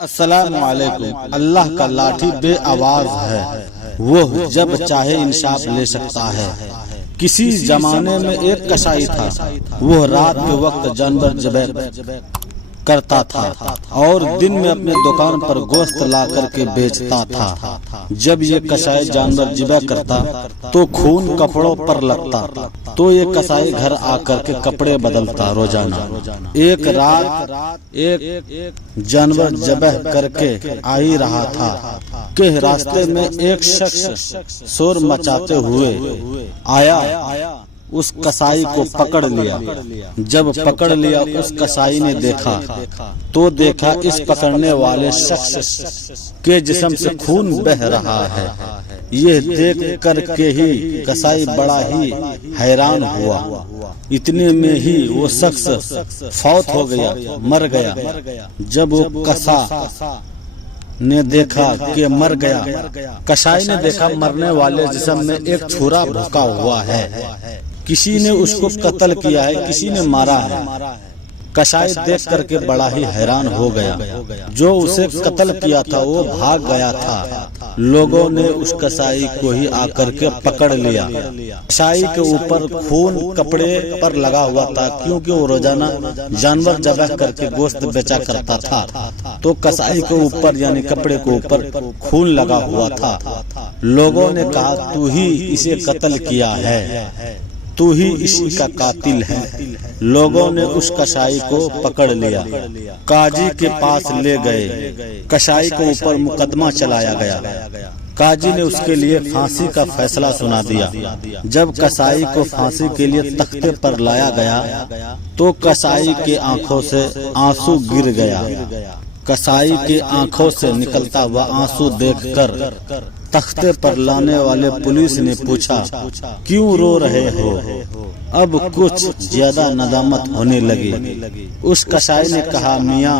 السلام علیکم۔ اللہ کا لاٹھی بے آواز ہے، وہ جب چاہے انصاف لے سکتا ہے۔ کسی زمانے میں ایک کسائی تھا، وہ رات کے وقت جانور ذبح کرتا تھا اور دن میں اپنے دکان پر گوشت لا کر کے بیچتا تھا۔ جب یہ کسائی جانور ذبح کرتا تو خون کپڑوں پر لگتا، تو یہ کسائی گھر آ کر کے کپڑے بدلتا روزانہ۔ ایک رات ایک جانور ذبح کر کے آ ہی رہا تھا کہ راستے میں ایک شخص شور مچاتے ہوئے آیا، اس کسائی کو پکڑ لیا۔ جب پکڑ لیا اس کسائی نے دیکھا اس پکڑنے والے شخص کے جسم سے خون بہہ رہا ہے۔ یہ دیکھ کر کے ہی کسائی بڑا ہی حیران ہوا۔ اتنے میں ہی وہ شخص فوت ہو گیا، مر گیا۔ جب وہ کسا نے دیکھا کہ مر گیا، کسائی نے دیکھا مرنے والے جسم میں ایک چھرا بھوکا ہوا ہے، کسی نے اس کو قتل کیا ہے، کسی نے مارا ہے۔ کسائی دیکھ کر کے بڑا ہی حیران ہو گیا۔ جو اسے قتل کیا تھا وہ بھاگ گیا تھا۔ لوگوں نے اس کسائی کو ہی آ کر کے پکڑ لیا۔ کسائی کے اوپر خون کپڑے پر لگا ہوا تھا، کیونکہ وہ روزانہ جانور ذبح کر کے گوشت بیچا کرتا تھا، تو کسائی کے اوپر یعنی کپڑے کے اوپر خون لگا ہوا تھا۔ لوگوں نے کہا تو ہی اسے قتل کیا ہے، تو ہی اسی کا قاتل ہے۔ لوگوں نے اس کسائی کو پکڑ لیا، قاضی کے پاس لے گئے۔ کسائی کے اوپر مقدمہ چلایا گیا۔ قاضی نے اس کے لیے پھانسی کا فیصلہ سنا دیا۔ جب کسائی کو پھانسی کے لیے تختے پر لایا گیا تو کسائی کے آنکھوں سے آنسو گر گیا۔ کسائی کے آنکھوں سے نکلتا ہوا آنسو دیکھ کر تختے پر لانے والے پولیس نے پوچھا، کیوں رو رہے ہو؟ اب کچھ زیادہ ندامت ہونے لگی۔ اس کسائی نے کہا، میاں،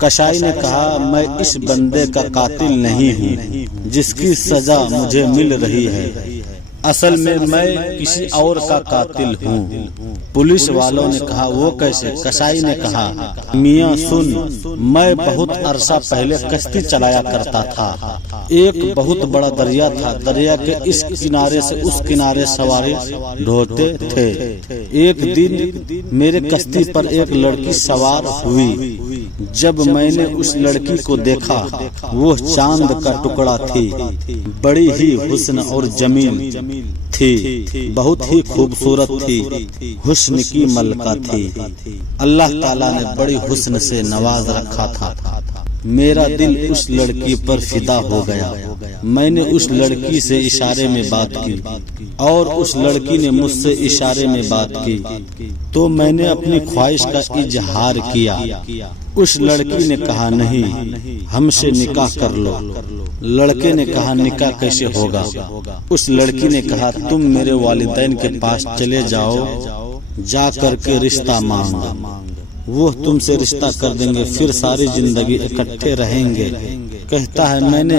کسائی نے کہا میں اس بندے کا قاتل نہیں ہوں جس کی سزا مجھے مل رہی ہے، اصل میں کسی اور کا قاتل ہوں۔ پولیس والوں نے کہا وہ کیسے؟ کسائی نے کہا، میاں سن، میں بہت عرصہ پہلے کشتی چلایا کرتا تھا۔ ایک بہت بڑا دریا تھا، دریا کے اس کنارے سے اس کنارے سواری ڈھوتے تھے۔ ایک دن میرے کشتی پر ایک لڑکی سوار ہوئی۔ جب میں نے اس لڑکی کو دیکھا، وہ چاند کا ٹکڑا تھی، بڑی ہی حسن اور جمیل تھی، بہت ہی خوبصورت تھی، حسن کی ملکہ تھی۔ اللہ تعالیٰ نے بڑی حسن سے نواز رکھا تھا۔ میرا دل اس لڑکی پر فدا ہو گیا۔ میں نے اس لڑکی سے اشارے میں بات کی اور اس لڑکی نے مجھ سے اشارے میں بات کی، تو میں نے اپنی خواہش کا اظہار کیا۔ اس لڑکی نے کہا نہیں، ہم سے نکاح کر لو۔ لڑکے نے کہا نکاح کیسے ہوگا؟ اس لڑکی نے کہا تم میرے والدین کے پاس چلے جاؤ، جا کر کے رشتہ مانگو، وہ تم سے رشتہ کر دیں گے، پھر ساری زندگی اکٹھے رہیں گے۔ کہتا ہے میں نے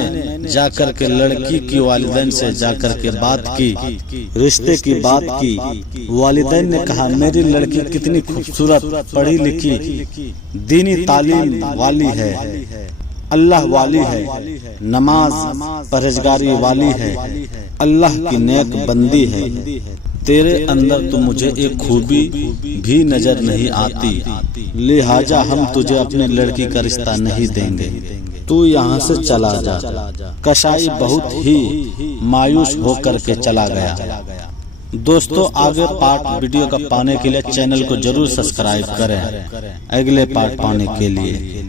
جا کر کے لڑکی کی والدین سے جا کر کے بات کی، رشتے کی بات کی۔ والدین نے کہا میری لڑکی کتنی خوبصورت، پڑھی لکھی، دینی تعلیم والی ہے، اللہ والی ہے، نماز پرہیزگاری والی ہے، اللہ کی نیک بندی ہے۔ تیرے اندر تو مجھے ایک خوبی بھی نظر نہیں آتی، لہٰذا ہم تجھے اپنی لڑکی کا رشتہ نہیں دیں گے، تو یہاں سے چلا جا۔ کسائی بہت ہی مایوس ہو کر کے چلا گیا۔ دوستو آگے پارٹ ویڈیو کا پانے کے لیے چینل کو ضرور سبسکرائب کریں، اگلے پارٹ پانے کے لیے۔